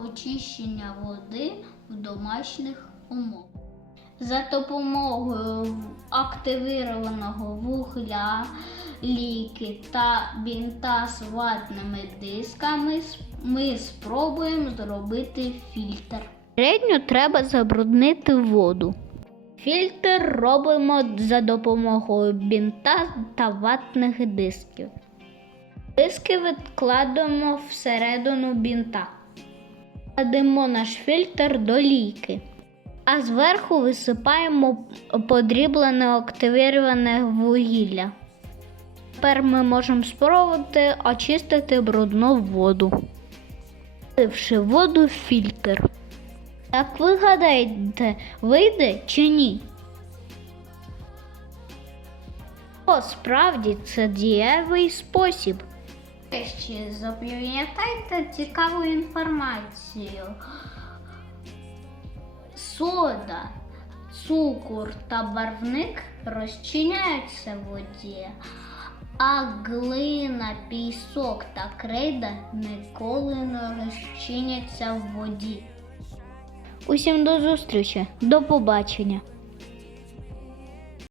очищення води в домашніх умовах. За допомогою активірованого вугля, ліки та бінта з ватними дисками ми спробуємо зробити фільтр. Середньо треба забруднити воду. Фільтр робимо за допомогою бінта та ватних дисків. Диски відкладемо всередину бінта. Кладемо наш фільтр до лійки, а зверху висипаємо подріблене активіруване вугілля. Тепер ми можемо спробувати очистити брудну воду. Вливши воду в фільтр. Як ви гадаєте, вийде чи ні? О, справді це дієвий спосіб. Ще запам'ятайте цікаву інформацію. Сода, цукор та барвник розчиняються в воді, а глина, пісок та крейда ніколи не розчиняться в воді. Усім до зустрічі, до побачення.